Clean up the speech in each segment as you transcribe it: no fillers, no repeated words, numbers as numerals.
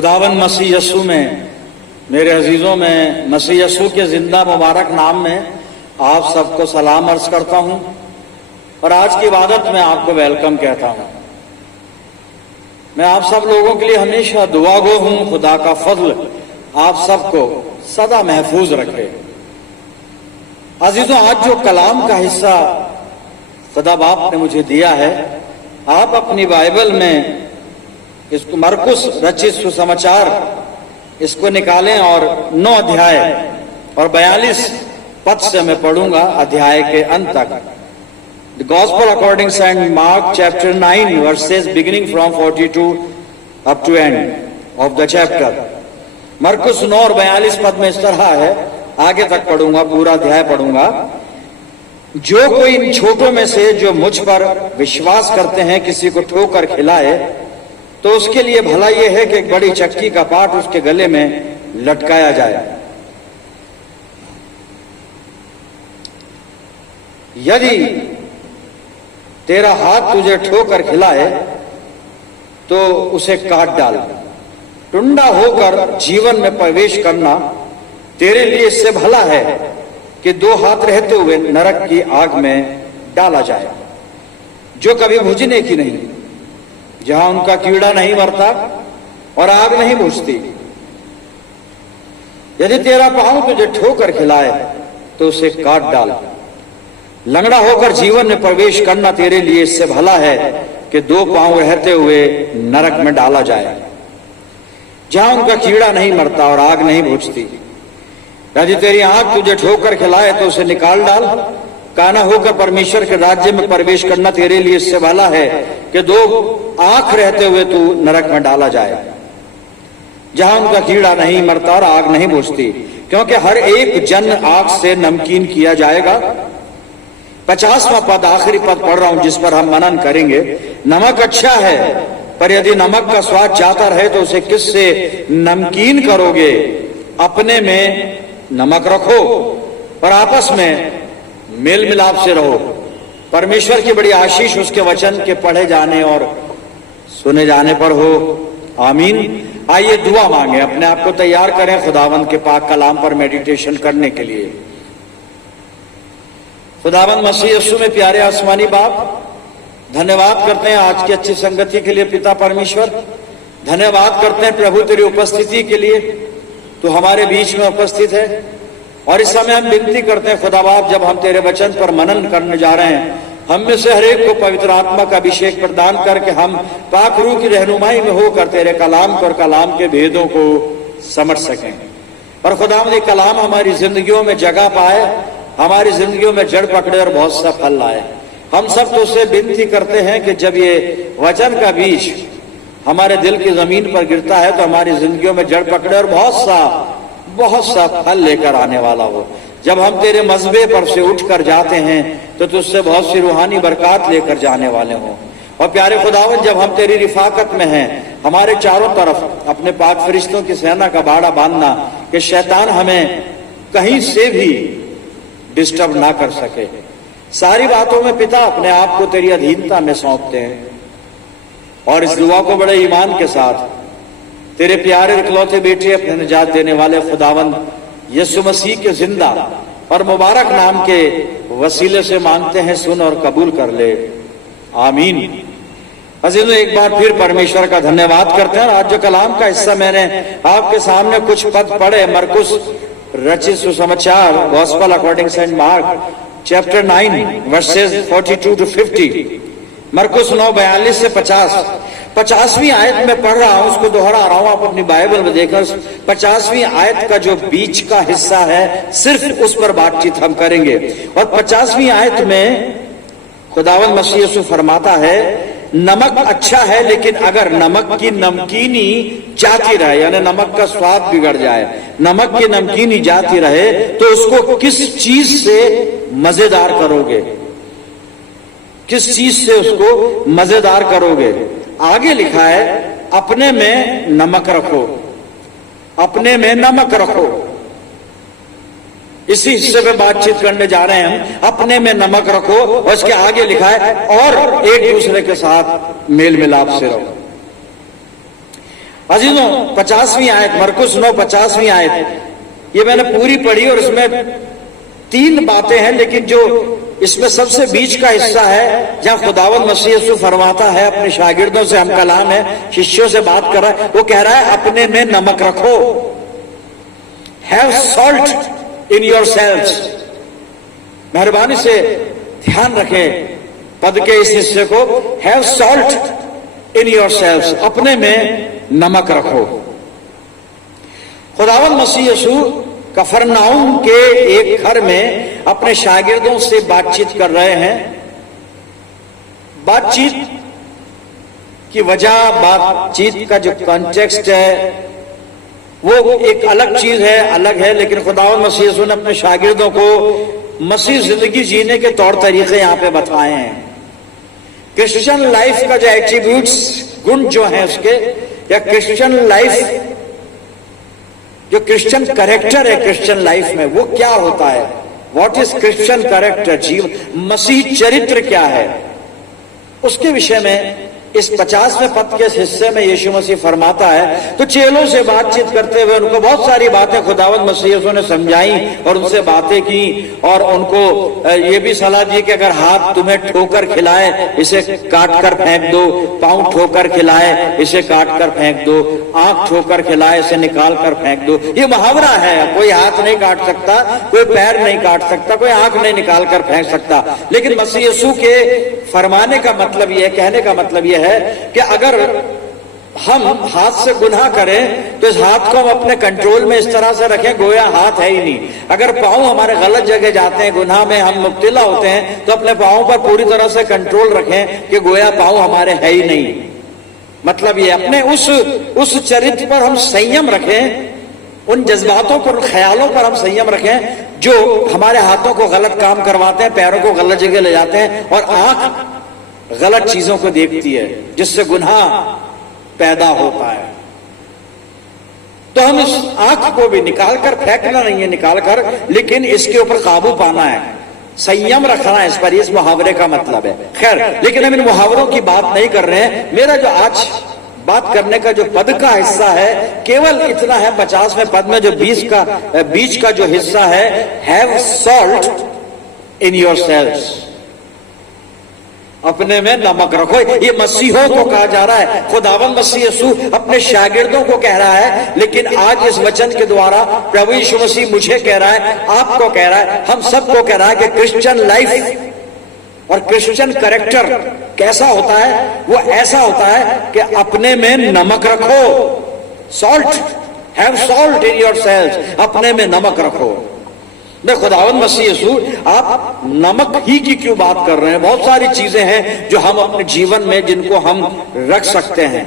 खुदावन मसीह यस्सु में, मेरे अजीजों में, मसीह यस्सु के जिंदा मुबारक नाम में आप सबको सलाम अर्ज करता हूं और आज की इबादत में आपको वेलकम कहता हूं। मैं आप सब लोगों के लिए हमेशा दुआगो हूं। खुदा का फजल आप सबको सदा महफूज रखे। अजीजों, आज जो कलाम का हिस्सा खुदा बाप ने मुझे दिया है, आप अपनी बाइबल में इसको मरकुस रचित सुसमाचार इसको निकालें और 9 अध्याय और 42 पद से मैं पढ़ूंगा अध्याय के अंत तक। The gospel according Saint Mark chapter 9 verses beginning from 42 up to end of the chapter. मरकुस 9 और 42 पद में इस तरह है, आगे तक पढ़ूंगा, पूरा अध्याय पढ़ूंगा। जो कोई इन छोटों में से जो मुझ पर विश्वास करते हैं किसी को ठोकर खिलाए, तो उसके लिए भला यह है कि एक बड़ी चक्की का पाट उसके गले में लटकाया जाए। यदि तेरा हाथ तुझे ठोकर खिलाए तो उसे काट डाल। टुंडा होकर जीवन में प्रवेश करना तेरे लिए इससे भला है कि 2 हाथ रहते हुए नरक की आग में डाला जाए, जो कभी बुझने की नहीं, जहां उनका कीड़ा नहीं मरता और आग नहीं बुझती। यदि तेरा पांव तुझे ठोकर खिलाए तो उसे काट डाल। लंगड़ा होकर जीवन में प्रवेश करना तेरे लिए इससे भला है कि 2 पांव रहते हुए नरक में डाला जाए, जहां उनका कीड़ा नहीं मरता और आग नहीं बुझती। यदि तेरी आंख तुझे ठोकर खिलाए तो उसे निकाल डाल। काना होकर परमेश्वर के राज्य में प्रवेश करना तेरे लिए इससे भला है कि 2 आंख रहते हुए तू नरक में डाला जाए, जहां उनका कीड़ा नहीं मरता और आग नहीं बुझती, क्योंकि हर एक जन आग से नमकीन किया जाएगा। 50वां पद, आखिरी पद पढ़ रहा हूं जिस पर हम मनन करेंगे। नमक अच्छा है, पर यदि नमक का स्वाद जाता रहे तो उसे किससे नमकीन करोगे? अपने में नमक रखो और आपस में मेल मिलाप से रहो। परमेश्वर की बड़ी आशीष उसके वचन के पढ़े जाने और सुने जाने पर हो। आमीन। आइए दुआ मांगे, अपने आप को तैयार करें खुदावंद के पाक कलाम पर मेडिटेशन करने के लिए। खुदावंद मसीह यीशु में प्यारे आसमानी बाप, धन्यवाद करते हैं आज की अच्छी संगति के लिए। पिता परमेश्वर, धन्यवाद करते हैं प्रभु तेरी उपस्थिति के लिए। तो हमारे बीच में उपस्थित है और इस समय हम विनती करते हैं खुदा बाप, जब हम तेरे वचन पर मनन करने जा रहे हैं, हम में से हर एक को पवित्र आत्मा का अभिषेक प्रदान करके हम पाक रूह की रहनुमाई में होकर तेरे कलाम को और कलाम के भेदों को समझ सकें। और खुदा ये कलाम हमारी जिंदगियों में जगह पाए, हमारी जिंदगियों में जड़ पकड़े और बहुत सा फल लाए। हम सब तो उससे विनती करते हैं कि जब ये वचन का बीज हमारे दिल की जमीन पर गिरता है तो हमारी जिंदगियों में जड़ पकड़े और बहुत सा फल लेकर आने वाला हो। जब हम तेरे मजबे पर से उठकर जाते हैं तो तुझसे बहुत सी रूहानी बरकत लेकर जाने वाले हों। और प्यारे खुदावन, जब हम तेरी रिफाकत में हैं, हमारे चारों तरफ अपने पाक फरिश्तों की सेना का बाड़ा बांधना कि शैतान हमें कहीं से भी डिस्टर्ब ना कर सके। सारी बातों में पिता अपने आप को तेरी अधीनता में सौंपते हैं और इस दुआ को बड़े ईमान के साथ तेरे प्यारे इकलौते बेटे अपने निजात देने वाले खुदावंद यीशु मसीह के जिंदा और मुबारक नाम के वसीले से मांगते हैं, सुन और कबूल कर ले। आमीन। अजीजों, एक बार फिर परमेश्वर का धन्यवाद करते हैं। आज जो कलाम का हिस्सा मैंने आपके सामने कुछ पद पढ़े, मरकुस रचित सुसमाचार gospel according Saint Mark chapter 9 verses 42 to 50। मरकुस 9 42 से 50वीं आयत में पढ़ रहा हूं, उसको दोहरा रहा हूं। आप अपनी बाइबल में देखकर 50वीं आयत का जो बीच का हिस्सा है, सिर्फ उस पर बातचीत हम करेंगे। और 50वीं आयत में खुदावंद मसीह यीशु फरमाता है, नमक अच्छा है, लेकिन अगर नमक की नमकीनी जाती रहे, यानी नमक का स्वाद बिगड़ जाए, नमक की नमकीनी जाती रहे, तो उसको किस चीज से मजेदार करोगे? किस चीज से उसको मजेदार करोगे? आगे लिखा है, अपने में नमक रखो, अपने में नमक रखो। इसी हिस्से में बातचीत करने जा रहे हैं हम। अपने में नमक रखो, और इसके आगे लिखा है और एक दूसरे के साथ मेल मिलाप से रहो। अजीजों 50वीं आयत, मरकुस 9 50वीं आयत, ये मैंने पूरी पढ़ी और इसमें 3 बातें हैं, लेकिन जो इसमें सबसे बीच का हिस्सा है जहां खुदावंद मसीह यीशु फरमाता है अपने शागिर्दों से, हम कलाम है, शिष्यों से बात कर रहा है, वो कह रहा है अपने में नमक रखो, have salt in your selves. मेहरबानी से ध्यान रखें पद के इस हिस्से को, have salt in your selves, अपने में नमक रखो। खुदावंद मसीह यीशु कफरनाउम के एक घर में अपने शागिर्दों से बातचीत कर रहे हैं। बातचीत की वजह, बातचीत का जो कॉन्टेक्स्ट है वो एक अलग चीज है, अलग है, लेकिन खुदावंद मसीह यीशु ने अपने शागिर्दों को मसीह जिंदगी जीने के तौर तरीके यहां पे बताए हैं। क्रिश्चियन लाइफ का जो एट्रीब्यूट्स, गुण जो है उसके, या क्रिश्चियन लाइफ, जो क्रिश्चियन कैरेक्टर है क्रिश्चियन लाइफ में, वो क्या होता है, व्हाट इज क्रिश्चियन कैरेक्टर, जीवन मसीह चरित्र क्या है, उसके विषय में इस 50वें पद के हिस्से में यीशु मसीह फरमाता है। तो चेलों से बातचीत करते हुए उनको बहुत सारी बातें खुदावंद मसीह यीशु ने समझाई और उनसे बातें की, और उनको ये भी सलाह दी कि अगर हाथ तुम्हें ठोकर खिलाए इसे काट कर फेंक दो, पांव ठोकर खिलाए इसे काट कर फेंक दो, आंख ठोकर खिलाए इसे निकाल कर फेंक दो। ये मुहावरा है, कोई हाथ नहीं काट सकता, कोई पैर नहीं काट सकता, कोई आंख नहीं निकाल कर फेंक सकता, लेकिन मसीह यीशु के फरमाने का मतलब यह, कहने का मतलब यह है कि अगर हम हाथ से गुनाह करें तो इस हाथ को हम अपने कंट्रोल में इस तरह से रखें गोया हाथ है ही नहीं। अगर पांव हमारे गलत जगह जाते हैं, गुनाह में हम मुब्तला होते हैं, तो अपने पांव पर पूरी तरह से कंट्रोल रखें कि गोया पांव हमारे है ही नहीं। मतलब ये अपने उस चरित्र पर हम संयम रखें, उन जज्बातों पर, ख्यालों पर हम संयम रखें जो हमारे हाथों को गलत काम करवाते हैं, पैरों को गलत जगह ले जाते हैं, और आंख गलत चीजों को देखती है जिससे गुनाह पैदा होता है। तो हम इस आंख को भी निकालकर फेंकना नहीं है, निकालकर, लेकिन इसके ऊपर काबू पाना है, संयम रखना है इस पर, इस मुहावरे का मतलब है। खैर, लेकिन हम इन मुहावरों की बात नहीं कर रहे हैं। मेरा जो आज बात करने का जो पद का हिस्सा है केवल इतना है, 50वें पद में जो बीच का जो हिस्सा है, have salt in your selves, अपने में नमक रखो। ये मसीहों को कहा जा रहा है, खुदावंद मसीह यीशु अपने शागिर्दों को कह रहा है, लेकिन आज इस वचन के द्वारा प्रभु यीशु मसीह मुझे कह रहा है, आपको कह रहा है, हम सबको कह रहा है कि क्रिश्चियन लाइफ और क्रिश्चियन कैरेक्टर कैसा होता है। वो ऐसा होता है कि अपने में नमक रखो, salt, have salt in your selves, अपने में नमक रखो। खुदावंद मसीह यीशु, आप नमक ही की क्यों बात कर रहे हैं? बहुत सारी चीजें हैं जो हम अपने जीवन में जिनको हम रख सकते हैं,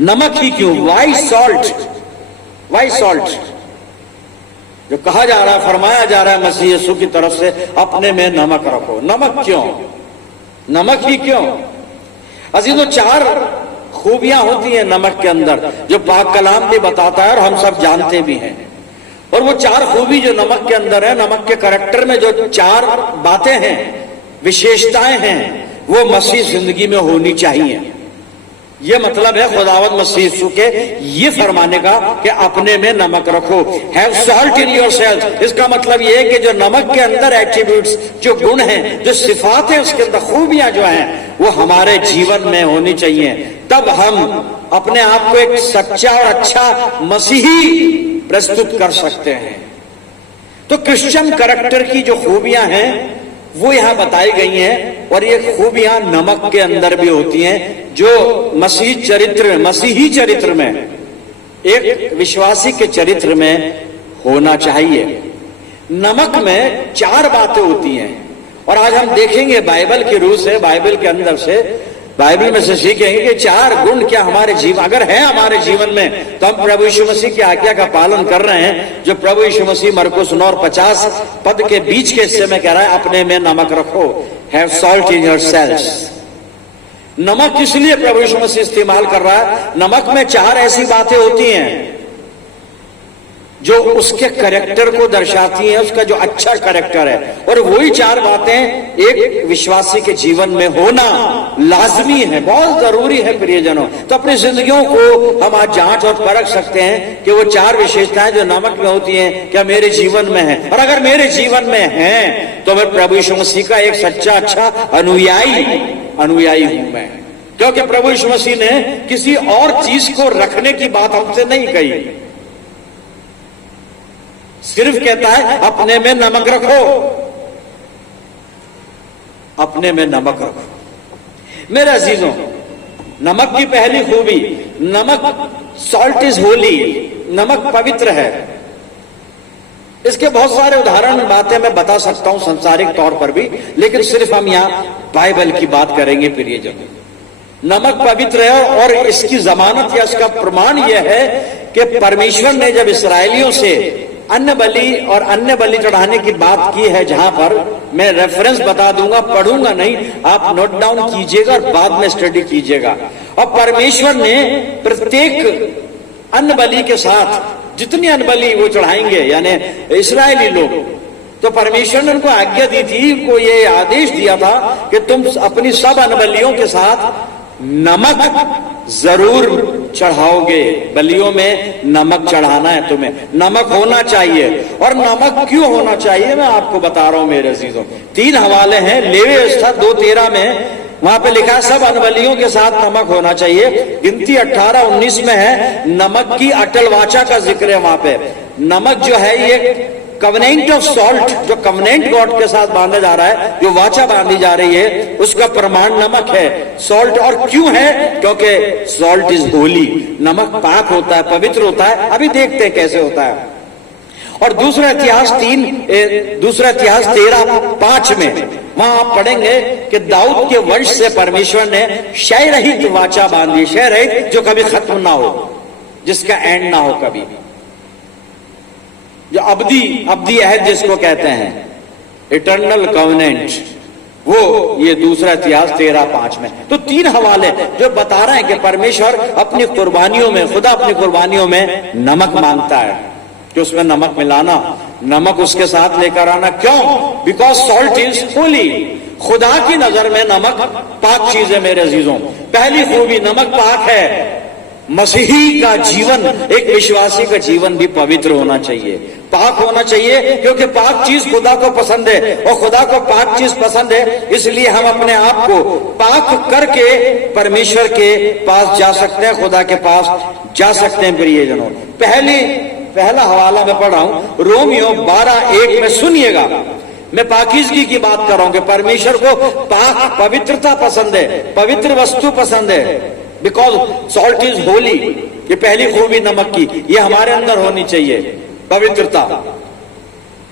नमक ही क्यों? वाई सॉल्ट, वाई सॉल्ट जो कहा जा रहा है, फरमाया जा रहा है मसीह यीशु की तरफ से, अपने में नमक रखो। नमक क्यों? नमक ही क्यों? अजीजों, 4 खूबियां होती हैं नमक के अंदर जो पाक कलाम भी बताता है और हम सब जानते भी हैं। और वो 4 खूबी जो नमक के अंदर है, नमक के कैरेक्टर में जो 4 बातें हैं, विशेषताएं हैं, वो मसीह जिंदगी में होनी चाहिए। ये मतलब है खुदावंद मसीह यीशु के ये फरमाने का कि अपने में नमक रखो, हैव सॉल्ट इन योरसेल्फ। इसका मतलब ये है कि जो नमक के अंदर एट्रीब्यूट्स, जो गुण हैं, जो सिफात है, उसके अंदर खूबियां जो हैं, वो हमारे जीवन में होनी चाहिए। तब हम अपने आप को एक सच्चा और अच्छा मसीही प्रस्तुत कर सकते हैं। तो क्रिश्चियन कैरेक्टर की जो खूबियां हैं वो यहां बताई गई हैं, और ये खूबियां नमक के अंदर भी होती हैं जो मसीही चरित्र में, एक विश्वासी के चरित्र में होना चाहिए। नमक में 4 बातें होती हैं, और आज हम देखेंगे बाइबल की रूह से, बाइबल के अंदर से, बाइबल में से सीखेंगे कि 4 गुण क्या हमारे जीवन अगर है हमारे जीवन में, तो हम प्रभु यीशु मसीह की आज्ञा का पालन कर रहे हैं। जो प्रभु यीशु मसीह मरकुस 9 और 50 पद के बीच के हिस्से में कह रहा है, अपने में नमक रखो, हैव सॉल्ट इन योरसेल्व्स। नमक इसलिए प्रभु यीशु मसीह इस्तेमाल कर रहा है, नमक में 4 ऐसी बातें होती हैं जो उसके कैरेक्टर को दर्शाती हैं, उसका जो अच्छा कैरेक्टर है। और वही 4 बातें एक विश्वासी के जीवन में होना लाजमी है, बहुत जरूरी है प्रियजनों। तो अपनी जिंदगियों को हम आज जांच और परख सकते हैं कि वो 4 विशेषताएं जो नमक में होती हैं क्या मेरे जीवन में है। और अगर मेरे जीवन में है तो मैं प्रभु यीशु मसीह का एक सच्चा अच्छा अनुयायी हूं मैं, क्योंकि प्रभु यीशु मसीह ने किसी और चीज को रखने की बात हमसे नहीं कही, सिर्फ कहता है अपने में नमक रखो, अपने में नमक रखो। मेरे अजीजों, नमक की पहली खूबी, नमक सॉल्ट इज होली, नमक पवित्र है। इसके बहुत सारे उदाहरण बातें मैं बता सकता हूं सांसारिक तौर पर भी, लेकिन सिर्फ हम यहां बाइबल की बात करेंगे प्रियजन। नमक पवित्र है और इसकी जमानत या इसका प्रमाण यह है कि परमेश्वर ने जब इसराइलियों से अन्न बलि और अन्य बलि चढ़ाने की बात की है, जहां पर मैं रेफरेंस बता दूंगा, पढ़ूंगा नहीं, आप नोट डाउन कीजिएगा और बाद में स्टडी कीजिएगा। और परमेश्वर ने प्रत्येक अन्न बलि के साथ जितनी अन्न बलि वो चढ़ाएंगे, यानी इस्राएली लोग, तो परमेश्वर ने उनको आज्ञा दी थी, उनको ये आदेश दिया था कि तुम अपनी सब अन्न बलियों के साथ नमक जरूर चढ़ाओगे। बलियों में नमक चढ़ाना है, तुम्हें नमक होना चाहिए। और नमक क्यों होना चाहिए मैं आपको बता रहा हूं मेरे अजीजों। 3 हवाले हैं, लेवी व्यवस्था 2:13 में वहां पे लिखा है सब अनबलियों के साथ नमक होना चाहिए। गिनती 18:19 में है नमक की अटल वाचा का जिक्र है। वहां पे नमक जो है ये कवनेंट ऑफ सॉल्ट, जो कवनेंट गॉड के साथ बांधा जा रहा है, जो वाचा बांधी जा रही है, उसका प्रमाण नमक है, सॉल्ट। और क्यों है? क्योंकि सॉल्ट इज होली, नमक पाक होता है, पवित्र होता है। अभी देखते हैं कैसे होता है। और दूसरा इतिहास 13:5 में वहां आप पढ़ेंगे कि दाऊद के वंश से परमेश्वर ने क्षय रहित वाचा बांधी, क्षय रहित जो कभी खत्म ना हो, जिसका एंड ना हो कभी, जो अब्दी अहद जिसको कहते हैं, इटर्नल कवनेंट, वो ये दूसरा इतिहास 13:5 में। तो 3 हवाले जो बता रहे हैं कि परमेश्वर अपनी कुर्बानियों में, खुदा अपनी कुर्बानियों में नमक मांगता है कि उसमें नमक मिलाना, नमक उसके साथ लेकर आना। क्यों? Because salt is Holi. खुदा की नजर में नमक पाक चीज है मेरे अजीजों। पहली खूबी नमक पाक है। मसीही का जीवन, एक विश्वासी का जीवन भी पवित्र होना चाहिए, पाक होना चाहिए, क्योंकि पाक चीज खुदा को पसंद है और खुदा को पाक चीज पसंद है। इसलिए हम अपने आप को पाक करके परमेश्वर के पास जा सकते हैं, खुदा के पास जा सकते हैं प्रियजनों। पहला हवाला मैं पढ़ रहा हूं रोमियो 12:1 में, सुनिएगा। मैं पाकीज़गी की बात कर रहा हूं कि परमेश्वर को पाक पवित्रता पसंद है, पवित्र वस्तु पसंद है। बिकॉज सॉल्ट इज होली, ये पहली खूबी नमक की, ये हमारे अंदर होनी चाहिए, पवित्रता।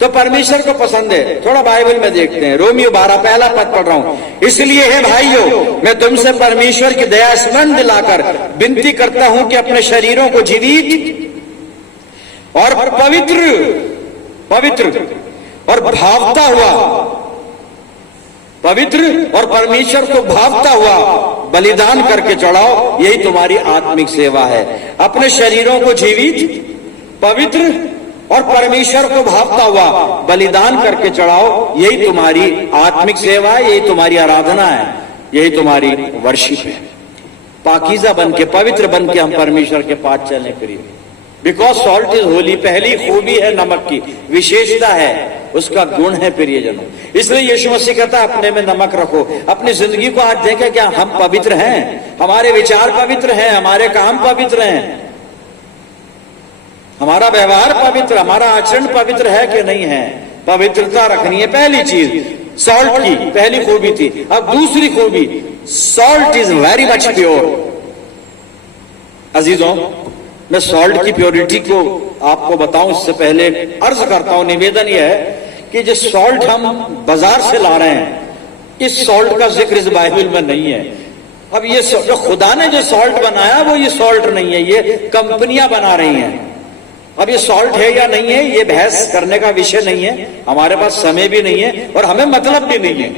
तो परमेश्वर को पसंद है। थोड़ा बाइबल में देखते हैं, रोमियो 12 पहला पद पढ़ रहा हूं। इसलिए है भाइयों, मैं तुमसे परमेश्वर की दया स्मरण दिलाकर विनती करता हूं कि अपने शरीरों को जीवित और पवित्र और भावता हुआ, पवित्र और परमेश्वर को भावता हुआ बलिदान करके चढ़ाओ, यही तुम्हारी आत्मिक सेवा है। अपने शरीरों को जीवित, पवित्र और परमेश्वर को भावता हुआ बलिदान करके चढ़ाओ, यही तुम्हारी आत्मिक सेवा है, यही तुम्हारी आराधना है, यही तुम्हारी वर्शिप है। पाकीज़ा बन के, पवित्र बन के हम परमेश्वर के पास चलने करिए। बिकॉज सॉल्ट इज होली, पहली खूबी है नमक की, विशेषता है, उसका गुण है प्रियजनों। इसलिए यीशु मसीह कहता है अपने में नमक रखो। अपनी जिंदगी को आज देखें, क्या हम पवित्र हैं? हमारे विचार पवित्र हैं, हमारे काम पवित्र हैं, हमारा व्यवहार पवित्र, हमारा आचरण पवित्र है कि नहीं है? पवित्रता रखनी है। पहली चीज सॉल्ट की पहली खूबी थी। अब दूसरी खूबी, salt is very much pure. अजीजों, मैं सॉल्ट की प्योरिटी को आपको बताऊं इससे पहले अर्ज करता हूं, निवेदन यह है कि जो सॉल्ट हम बाजार से ला रहे हैं, इस सॉल्ट का जिक्र इस बाइबल में नहीं है। अब ये जो खुदा ने जो सॉल्ट बनाया वो ये सॉल्ट नहीं है, ये कंपनियां बना रही हैं। अब ये सॉल्ट है या नहीं है, ये बहस करने का विषय नहीं है, हमारे पास समय भी नहीं है और हमें मतलब भी नहीं है।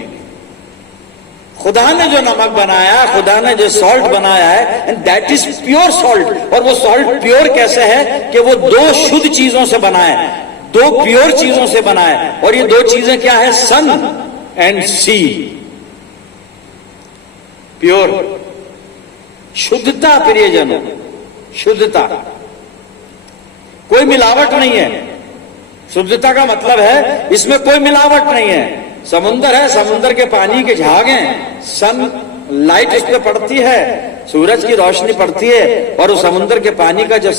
खुदा ने जो नमक बनाया, खुदा ने जो सॉल्ट बनाया है, and that is pure salt. और वो सॉल्ट प्योर कैसे है कि वो दो शुद्ध चीजों से बना है, दो प्योर चीजों से बना है। और ये दो चीजें क्या है? सन एंड सी। प्योर, शुद्धता प्रियजनों, शुद्धता, कोई मिलावट नहीं है। शुद्धता का मतलब है इसमें कोई मिलावट नहीं है। समुंदर है, समुंदर के पानी के झाग हैं, सन लाइट इस पे पड़ती है, सूरज की रोशनी पड़ती है, और उस समुंदर के पानी का जो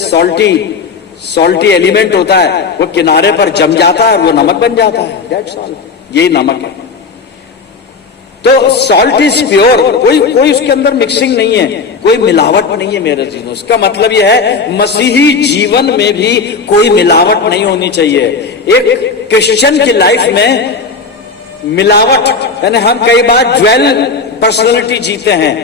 सॉल्टी एलिमेंट होता है वो किनारे पर जम जाता है और वो नमक बन जाता है। दैट्स ऑल, यही नमक है। तो सॉल्ट इज प्योर, कोई उसके अंदर मिक्सिंग नहीं है, कोई मिलावट नहीं है मेरे जीवन। उसका मतलब यह है मसीही जीवन में भी कोई मिलावट नहीं होनी चाहिए। एक क्रिश्चियन की लाइफ में मिलावट, यानी हम कई बार ड्वेल पर्सनालिटी जीते हैं।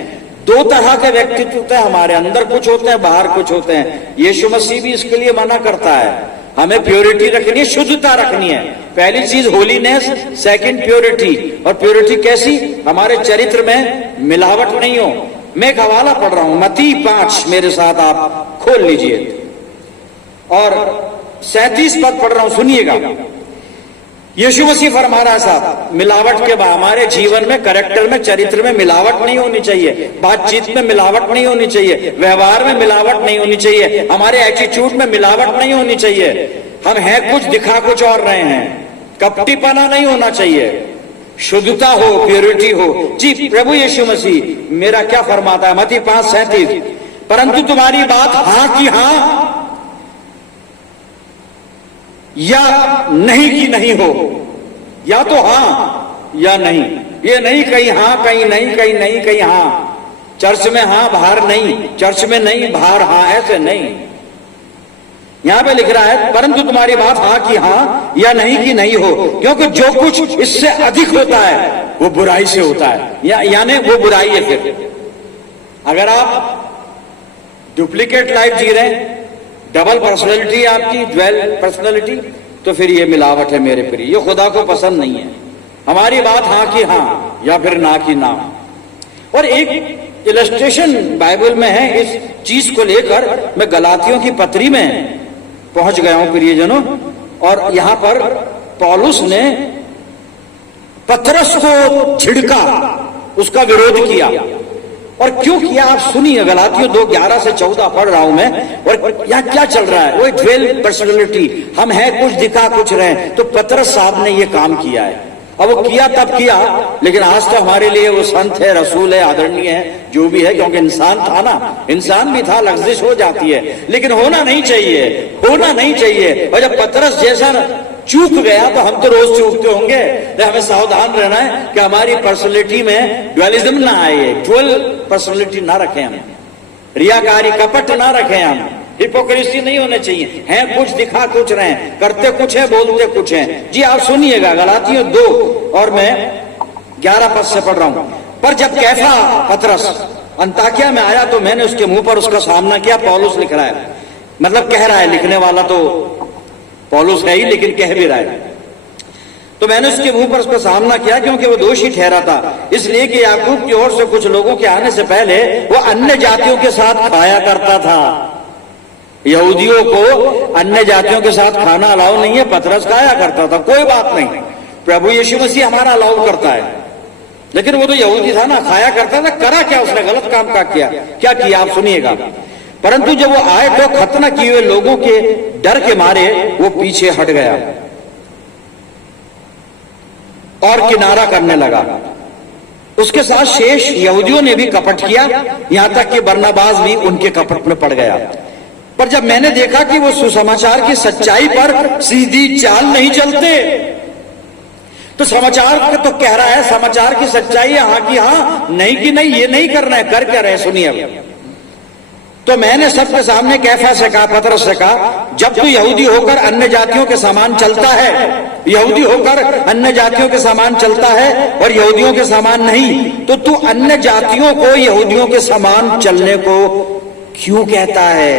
दो तरह के व्यक्तित्व होते हैं हमारे, अंदर कुछ होते हैं, बाहर कुछ होते हैं। यीशु मसीह भी इसके लिए मना करता है, हमें प्योरिटी रखनी है, शुद्धता रखनी है। पहली चीज होलीनेस, सेकंड प्योरिटी। और प्योरिटी कैसी? हमारे चरित्र में मिलावट नहीं हो। मैं एक हवाला पढ़ रहा हूं, मत्ती 5, मेरे साथ आप खोल लीजिए, और 37 पद पढ़ रहा हूं, सुनिएगा। यीशु मसीह फरमा रहा साहब, मिलावट के बाद हमारे जीवन में, कैरेक्टर में, चरित्र में मिलावट नहीं होनी चाहिए, बातचीत में मिलावट नहीं होनी चाहिए, व्यवहार में मिलावट नहीं होनी चाहिए, हमारे एटीट्यूड में मिलावट नहीं होनी चाहिए। हम हैं कुछ, दिखा कुछ और रहे हैं। कपटीपना नहीं होना चाहिए, शुद्धता हो, प्योरिटी हो। जी प्रभु यीशु मसीह मेरा क्या फरमाता है? मत्ती 5:37, परंतु तुम्हारी बात हां की हां या नहीं की नहीं हो, या तो हां या नहीं। ये नहीं कहीं हां कहीं नहीं, कहीं नहीं कहीं हां। चर्च में हां बाहर नहीं, चर्च में नहीं बाहर हां, ऐसे नहीं। यहां पे लिख रहा है परंतु तुम्हारी बात हां की हां या नहीं की नहीं हो, क्योंकि जो कुछ इससे अधिक होता है वो बुराई से होता है, यानी वो बुराई है। फिर अगर आप डुप्लीकेट लाइफ जी रहे हैं, डबल पर्सनैलिटी आपकी, ड्वेल पर्सनैलिटी, तो फिर ये मिलावट है मेरे प्रिय, ये खुदा को पसंद नहीं है। हमारी बात हां की हां या फिर ना की ना। और एक इलस्ट्रेशन बाइबल में है इस चीज को लेकर। मैं गलातियों की पत्री में पहुंच गया हूं प्रियजनों, और यहां पर पौलुस ने पतरस को झिड़का, उसका विरोध किया। और क्यों किया आप सुनिए, गलातियों 2:11 से 14 पढ़ रहा हूं मैं। और यहां क्या चल रहा है? वो ड्वेल पर्सनैलिटी, हम हैं कुछ, दिखा कुछ रहे। तो पतरस साहब ने ये काम किया है। अब वो किया तब किया, लेकिन आज तो हमारे लिए वो संत है, रसूल है, आदरणीय है, जो भी है, क्योंकि इंसान था ना, इंसान भी था, लफ्जिश हो जाती है, लेकिन होना नहीं चाहिए, होना नहीं चाहिए। और जब पतरस जैसा चूक गया तो हम तो रोज चूकते होंगे, तो हमें सावधान रहना है कि हमारी पर्सनैलिटी में ड्वेलिज्म ना आए, ड्वेल पर्सनैलिटी ना रखें हम, रियाकारी कपट ना रखें हम, हिपोक्रेसी नहीं होने चाहिए। हैं कुछ, दिखा कुछ रहे, करते कुछ है, बोलते कुछ है। जी आप सुनिएगा, गलातियों 2 और मैं 11 पद से पढ़ रहा हूं। पर जब कैफा पतरस अंताकिया में आया तो मैंने उसके मुंह पर उसका सामना किया। पौलुस लिख रहा है, मतलब कह रहा है, लिखने वाला तो पौलुस है ही, लेकिन कह भी रहा है। तो मैंने उसके मुंह पर उसका सामना किया, क्योंकि वो दोषी ठहरा था, इसलिए कि याकूब की ओर से कुछ लोगों के आने से पहले वो अन्य जातियों के साथ खाया करता था। यहूदियों को अन्य जातियों के साथ खाना अलाउ नहीं है, पतरस खाया करता था, कोई बात नहीं। प्रभु यीशु मसीह हमारा अलाउ करता है, लेकिन वो तो यहूदी था ना, खाया करता था। करा क्या उसने? गलत काम का किया। क्या किया आप सुनिएगा। परंतु जब वो आए तो खतना किए हुए लोगों के डर के मारे वो पीछे हट गया और किनारा करने लगा। उसके साथ शेष यहूदियों ने भी कपट किया, यहां तक कि बरनबास भी उनके कपट में पड़ गया। पर जब मैंने देखा कि वो सुसमाचार की सच्चाई पर सीधी चाल नहीं चलते, तो समाचार तो कह रहा है, समाचार की सच्चाई है, हाँ की हाँ, नहीं की नहीं, ये नहीं करना है, कर क्या रहे सुनिए। तो मैंने सबके सामने कैफा से कहा, पतरस से कहा, जब तू यहूदी होकर अन्य जातियों के समान चलता है, यहूदी होकर अन्य जातियों के समान चलता है और यहूदियों के समान नहीं, तो तू अन्य जातियों को यहूदियों के समान चलने को क्यों कहता है?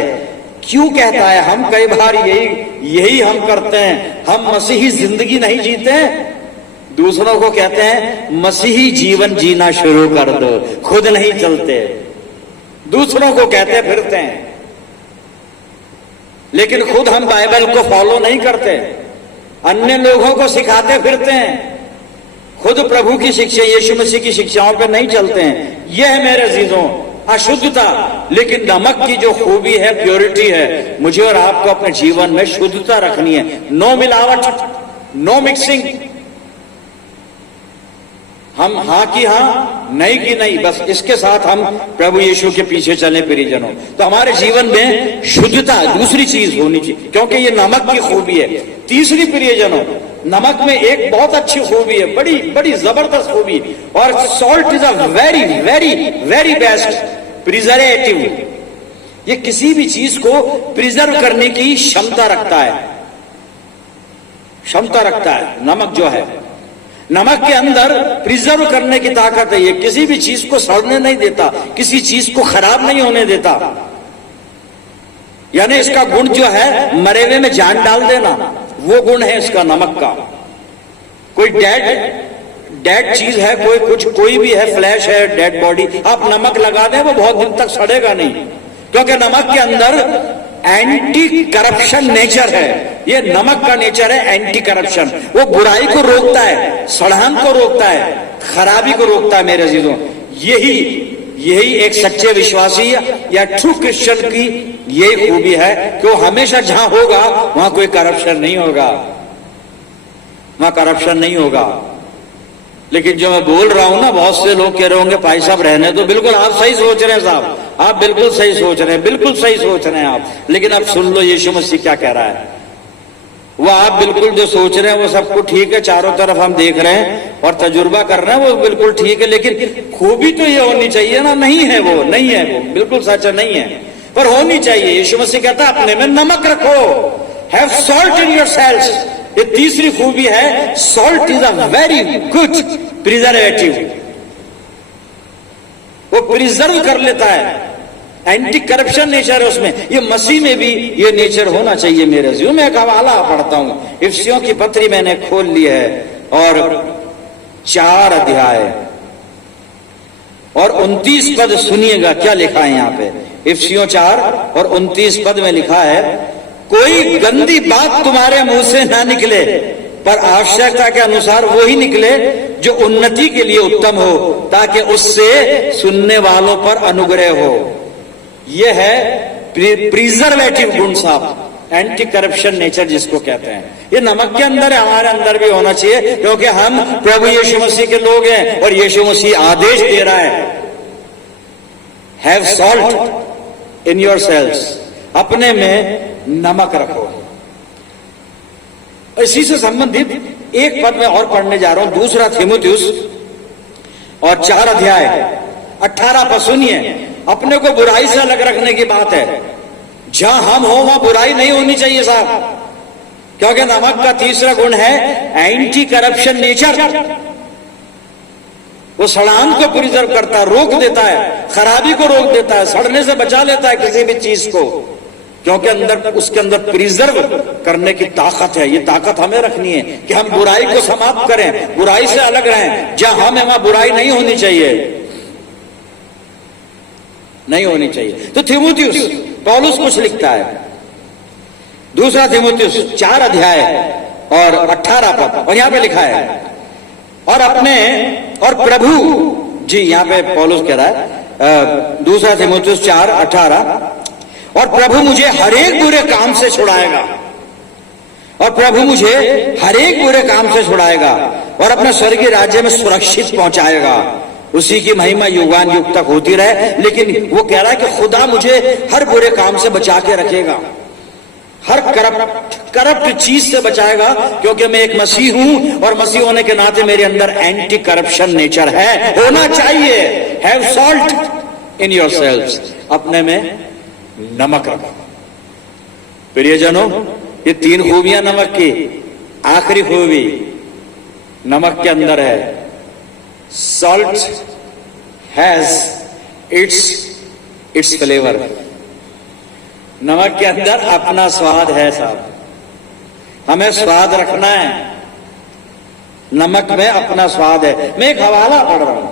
क्यों कहता है? हम कई बार यही हम करते हैं। हम मसीही जिंदगी नहीं जीते, दूसरों को कहते हैं मसीही जीवन जीना शुरू कर दो, खुद नहीं चलते, दूसरों को कहते फिरते हैं, लेकिन खुद हम बाइबल को फॉलो नहीं करते, अन्य लोगों को सिखाते फिरते हैं, खुद प्रभु की शिक्षा, यीशु मसीह की शिक्षाओं पर नहीं चलते हैं। यह है मेरे अजीजों अशुद्धता। लेकिन नमक की जो खूबी है, प्योरिटी है, मुझे और आपको अपने जीवन में शुद्धता रखनी है। नो मिलावट, नो मिक्सिंग। हम हाँ की हाँ, नहीं की नहीं, बस इसके साथ हम प्रभु यीशु के पीछे चले प्रियजनों। तो हमारे जीवन में शुद्धता दूसरी चीज होनी चाहिए, क्योंकि ये नमक की खूबी है। तीसरी प्रियजनों, नमक में एक बहुत अच्छी खूबी है, बड़ी बड़ी जबरदस्त खूबी, और salt is a very very very best preservative. ये किसी भी चीज को प्रिजर्व करने की क्षमता रखता है, क्षमता रखता है। नमक जो है, नमक के अंदर प्रिजर्व करने की ताकत है। ये किसी भी चीज को सड़ने नहीं देता, किसी चीज को खराब नहीं होने देता। यानी इसका गुण जो है मरे हुए में जान डाल देना, वो गुण है इसका नमक का। कोई डेड चीज है, कोई भी है, फ्लैश है, डेड बॉडी, आप नमक लगा दें वो बहुत दिन तक सड़ेगा नहीं, क्योंकि नमक के अंदर एंटी करप्शन नेचर है। ये नमक का नेचर है एंटी करप्शन। वो बुराई को रोकता है, सड़ाहट को रोकता है, खराबी को रोकता है। मेरे अजीजों, यही एक सच्चे विश्वासी या ट्रू क्रिश्चियन की यही खूबी है कि वो हमेशा जहां होगा वहां कोई करप्शन नहीं होगा, वहां करप्शन नहीं होगा। लेकिन जो मैं बोल रहा हूं ना, बहुत से लोग कह रहे होंगे भाई साहब रहने तो, बिल्कुल आप सही सोच रहे हैं साहब, आप बिल्कुल सही सोच रहे हैं, बिल्कुल सही सोच रहे हैं आप। लेकिन अब सुन लो यीशु मसीह क्या कह रहा है। वो आप बिल्कुल जो सोच रहे हैं वो सब कुछ ठीक है, चारों तरफ हम देख रहे हैं और तजुर्बा कर रहे हैं, वो बिल्कुल ठीक है, लेकिन खूबी तो ये होनी चाहिए ना, नहीं है वो, नहीं है वो, बिल्कुल सच नहीं है, पर होनी चाहिए। यीशु मसीह कहता है अपने में नमक रखो, हैव सॉल्ट इन योरसेल्व्स। ये तीसरी खूबी है, salt is a very good preservative. वो प्रिजर्व कर लेता है, एंटी करप्शन नेचर है उसमें। ये मसीह में भी ये नेचर होना चाहिए। मेरे जीव में एक हवाला पढ़ता हूं, इफिसियों की पत्री मैंने खोल ली है, और 4 अध्याय और 29 पद सुनिएगा क्या लिखा है यहाँ पे। इफिसियों 4 और 29 पद में लिखा है, कोई गंदी बात तुम्हारे मुंह से ना निकले, पर आवश्यकता के अनुसार वो ही निकले जो उन्नति के लिए उत्तम हो, ताकि उससे सुनने वालों पर अनुग्रह हो। यह है प्रिजर्वेटिव गुण साहब, एंटी करप्शन नेचर जिसको कहते हैं। ये नमक के अंदर है, हमारे अंदर भी होना चाहिए, क्योंकि हम प्रभु यीशु मसीह के लोग हैं और यीशु मसीह आदेश दे रहा है, हैव सॉल्ट इन योरसेल्व्स, अपने में नमक रखो। इसी से संबंधित एक पद में और पढ़ने जा रहा हूं, दूसरा थिमुथियुस और 4 अध्याय 18 पद सुनिए। अपने को बुराई से अलग रखने की बात है। जहां हम हो वहां बुराई नहीं होनी चाहिए साहब, क्योंकि नमक का तीसरा गुण है एंटी करप्शन नेचर। वो सड़ाहट को प्रिजर्व करता है, रोक देता है, खराबी को रोक देता है, सड़ने से बचा लेता है किसी भी चीज को, क्योंकि अंदर उसके अंदर प्रिजर्व करने की ताकत है। ये ताकत हमें रखनी है कि हम बुराई को समाप्त करें, बुराई से अलग रहें। जहां हम हैं वहां बुराई नहीं होनी चाहिए, नहीं होनी चाहिए। तो थिमुथियुस पौलुस कुछ लिखता है, दूसरा थिमुथियुस 4 अध्याय और 18 पद, और यहां पे लिखा है, और अपने और प्रभु जी, यहां पे पौलुस कह रहा है, दूसरा थिमुथियुस 4 18, और प्रभु मुझे हर एक बुरे काम से छुड़ाएगा, और प्रभु मुझे हर एक बुरे काम से छुड़ाएगा और अपने स्वर्गीय राज्य में सुरक्षित पहुंचाएगा। उसी की महिमा युगान युग तक होती रहे। लेकिन वो कह रहा है कि खुदा मुझे हर बुरे काम से बचा के रखेगा, हर करप्ट चीज से बचाएगा, क्योंकि मैं एक मसीह हूं और मसीह होने के नाते मेरे अंदर एंटी करप्शन नेचर है, होना चाहिए। हैव सॉल्ट इन योरसेल्व्स, अपने में नमक रखो। प्रियजनों, ये 3 खूबियां नमक की। आखिरी खूबी नमक के अंदर है, salt has its फ्लेवर। नमक के अंदर अपना स्वाद है साहब, हमें स्वाद रखना है। नमक में अपना स्वाद है। मैं एक हवाला पढ़ रहा हूं,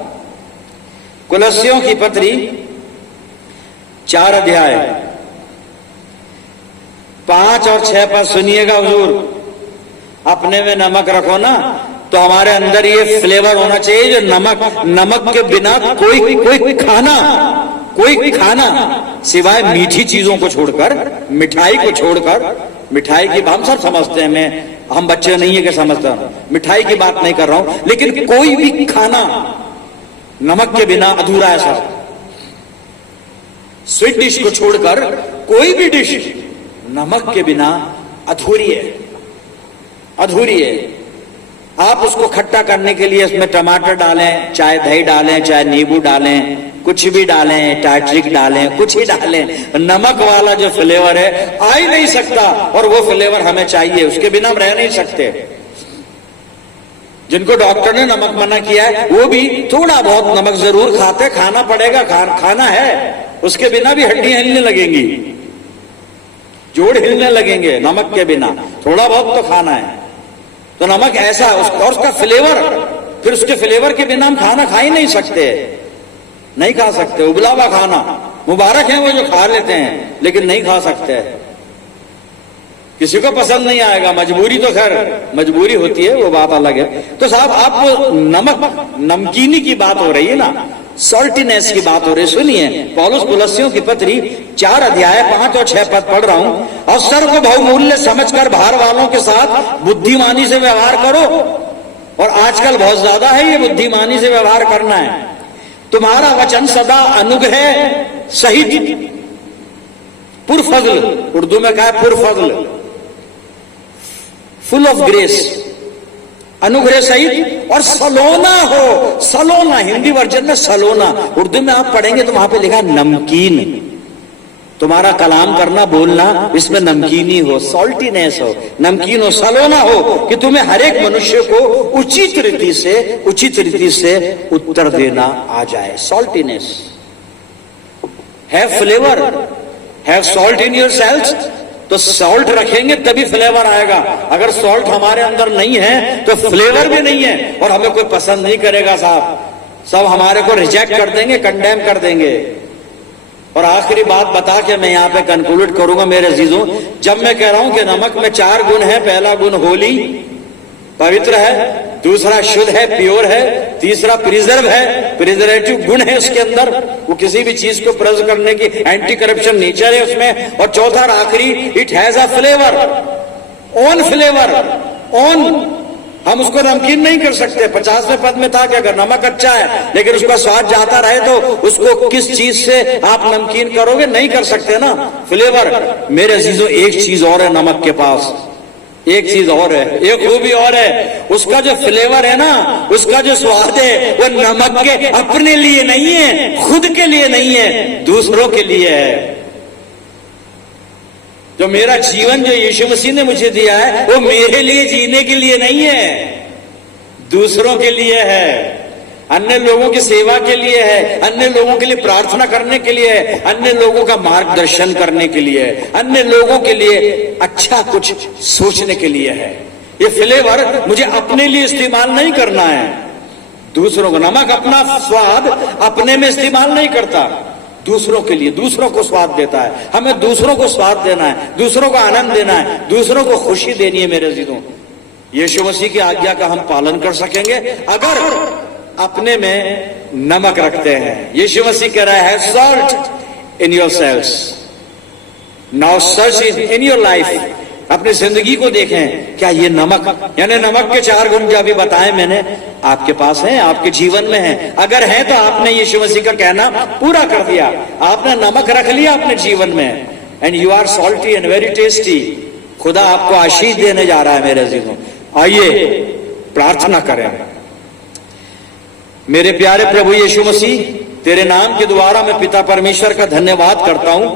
कुलस्सियों की पत्री 4 अध्याय 5 और 6 पर सुनिएगा हुजूर। अपने में नमक रखो ना, तो हमारे अंदर ये फ्लेवर होना चाहिए जो नमक के बिना कोई खाना सिवाय मीठी चीजों को छोड़कर, मिठाई को छोड़कर, मिठाई की हम सब समझते हैं, हम बच्चे नहीं है कि समझते हैं, मिठाई की बात नहीं कर रहा हूं, लेकिन कोई भी खाना नमक के बिना अधूरा है साहब। स्वीट डिश को छोड़कर कोई भी डिश नमक के बिना अधूरी है, अधूरी है। आप उसको खट्टा करने के लिए इसमें टमाटर डालें, चाहे दही डालें, चाहे नींबू डालें, कुछ भी डालें, टार्ट्रिक डालें, कुछ ही डालें, नमक वाला जो फ्लेवर है आ ही नहीं सकता। और वो फ्लेवर हमें चाहिए, उसके बिना हम रह नहीं सकते। जिनको डॉक्टर ने नमक मना किया है वो भी थोड़ा बहुत नमक जरूर खाते, खाना पड़ेगा, खाना है, उसके बिना भी हड्डियां हिलने लगेंगी, जोड़ हिलने लगेंगे। नमक के बिना थोड़ा बहुत तो खाना है। तो नमक ऐसा और उसका फ्लेवर, फिर उसके फ्लेवर के बिना हम खाना खा ही नहीं सकते, नहीं खा सकते। उबला हुआ खाना मुबारक है वो जो खा लेते हैं, लेकिन नहीं खा सकते। किसी को पसंद नहीं आएगा, मजबूरी तो खैर मजबूरी होती है, वो बात अलग है। तो साहब आप नमकीनी की बात हो रही है ना, सॉल्टीनेस की बात हो रही है। सुनिए, पौलुस कुलस्सियों की पत्री 4 अध्याय 5 और 6 पद पढ़ रहा हूं। और सर्व बहुमूल्य समझकर भार वालों के साथ बुद्धिमानी से व्यवहार करो। और आजकल बहुत ज्यादा है ये बुद्धिमानी से व्यवहार करना है। तुम्हारा वचन सदा अनुग्रह सहित पुरफजल, उर्दू में कहा है पुरफजल, फुल ऑफ ग्रेस, अनुग्रह सहित और सलोना हो। सलोना हिंदी वर्जन में सलोना, उर्दू में आप पढ़ेंगे तो वहां पे लिखा नमकीन। तुम्हारा कलाम करना, बोलना इसमें नमकीनी हो, सॉल्टीनेस हो, नमकीन हो, सलोना हो, कि तुम्हें हर एक मनुष्य को उचित रीति से उत्तर देना आ जाए। Saltiness, have flavour, have salt in your selves. तो सॉल्ट रखेंगे तभी फ्लेवर आएगा। अगर सॉल्ट हमारे अंदर नहीं है तो फ्लेवर भी नहीं है, और हमें कोई पसंद नहीं करेगा साहब, सब हमारे को रिजेक्ट कर देंगे, कंडेम कर देंगे। और आखिरी बात बता के मैं यहां पे कंक्लूड करूंगा मेरे अजीजों। जब मैं कह रहा हूं कि नमक में 4 गुण है, पहला गुण होली, पवित्र है, दूसरा शुद्ध है, प्योर है, तीसरा प्रिजर्व है, प्रिजर्वेटिव गुण है उसके अंदर, वो किसी भी चीज को प्रिजर्व करने की एंटी करप्शन नेचर है उसमें, और चौथा और आखिरी, it has a flavour, own flavour, own. हम उसको नमकीन नहीं कर सकते। 50वें पद में था कि अगर नमक अच्छा है लेकिन उसका स्वाद जाता रहे तो उसको किस चीज से आप नमकीन करोगे, नहीं कर सकते ना, फ्लेवर। मेरे अजीजों एक चीज और है नमक के पास, एक चीज और है, एक खूबी और है, उसका जो फ्लेवर है ना, उसका जो स्वाद है, वो नमक के अपने लिए नहीं है, खुद के लिए नहीं है, दूसरों के लिए है। जो मेरा जीवन जो यीशु मसीह ने मुझे दिया है वो मेरे लिए जीने के लिए नहीं है, दूसरों के लिए है, अन्य लोगों की सेवा के लिए है, अन्य लोगों के लिए प्रार्थना करने के लिए है, अन्य लोगों का मार्गदर्शन करने के लिए है, अन्य लोगों के लिए अच्छा कुछ सोचने के लिए है। ये फ्लेवर मुझे अपने लिए इस्तेमाल नहीं करना है, दूसरों को। नमक अपना स्वाद अपने में इस्तेमाल नहीं करता, दूसरों के लिए, दूसरों को स्वाद देता है। हमें दूसरों को स्वाद देना है, दूसरों को आनंद देना है, दूसरों को खुशी देनी है। मेरे अजीजों, यीशु मसीह की आज्ञा का हम पालन कर सकेंगे अगर अपने में नमक रखते हैं। यीशु मसीह कह रहा है salt in your selves, now search in your life. अपनी जिंदगी को देखें, क्या ये नमक, यानी नमक के 4 गुण जो अभी बताए मैंने, आपके पास है, आपके जीवन में है। अगर है तो आपने यीशु मसीह का कहना पूरा कर दिया, आपने नमक रख लिया अपने जीवन में, and you are salty and very tasty. खुदा आपको आशीष देने जा रहा है मेरे अजीजों। आइए प्रार्थना करें। मेरे प्यारे प्रभु यीशु मसीह, तेरे नाम के द्वारा मैं पिता परमेश्वर का धन्यवाद करता हूं।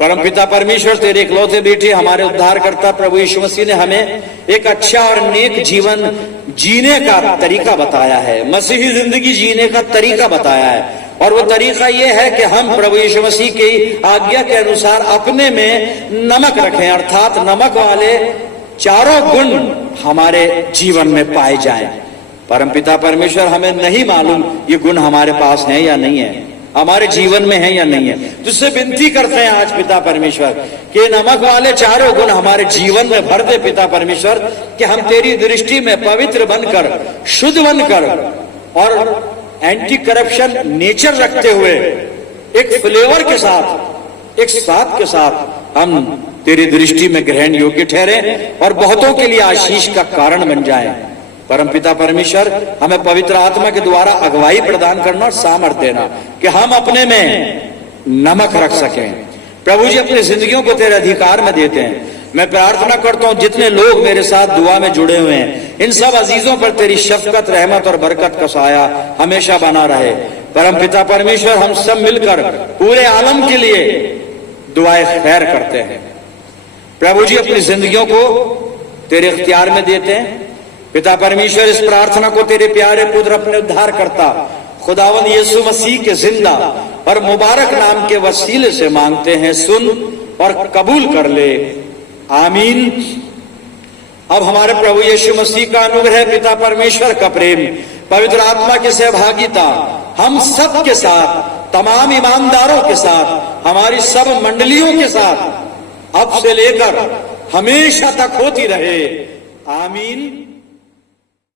परम पिता परमेश्वर, तेरे इकलौते बेटे हमारे उद्धारकर्ता प्रभु यीशु मसीह ने हमें एक अच्छा और नेक जीवन जीने का तरीका बताया है, मसीही जिंदगी जीने का तरीका बताया है। और वो तरीका ये है कि हम प्रभु यीशु मसीह की आज्ञा के अनुसार अपने में नमक रखें, अर्थात नमक वाले 4 गुण हमारे जीवन में पाए जाएं। परमपिता परमेश्वर, हमें नहीं मालूम ये गुण हमारे पास हैं या नहीं है, हमारे जीवन में है या नहीं है। तुझसे विनती करते हैं आज पिता परमेश्वर कि नमक वाले चारों गुण हमारे जीवन में भर दे पिता परमेश्वर, कि हम तेरी दृष्टि में पवित्र बनकर, शुद्ध बनकर और एंटी करप्शन नेचर रखते हुए एक फ्लेवर के साथ, एक स्वाद के साथ हम तेरी दृष्टि में ग्रहण योग्य ठहरे और बहुतों के लिए आशीष का कारण बन जाएं। परमपिता परमेश्वर, हमें पवित्र आत्मा के द्वारा अगुवाई प्रदान करना और सामर्थ्य देना कि हम अपने में नमक रख सकें। प्रभु जी अपनी जिंदगियों को तेरे अधिकार में देते हैं। मैं प्रार्थना करता हूं जितने लोग मेरे साथ दुआ में जुड़े हुए हैं, इन सब अजीजों पर तेरी शफकत, रहमत और बरकत का साया हमेशा बना रहे। परमपिता परमेश्वर, हम सब मिलकर पूरे आलम के लिए दुआएं खैर करते हैं। प्रभु जी अपनी जिंदगियों को तेरे इख्तियार में देते हैं। पिता परमेश्वर, इस प्रार्थना को तेरे प्यारे पुत्र अपने उद्धार करता खुदावंद यीशु मसीह के जिंदा और मुबारक नाम के वसीले से मांगते हैं, सुन और कबूल कर ले, आमीन। अब हमारे प्रभु यीशु मसीह का अनुग्रह, पिता परमेश्वर का प्रेम, पवित्र आत्मा की सहभागिता हम सब के साथ, तमाम ईमानदारों के साथ, हमारी सब मंडलियों के साथ अब से लेकर हमेशा तक होती रहे, आमीन।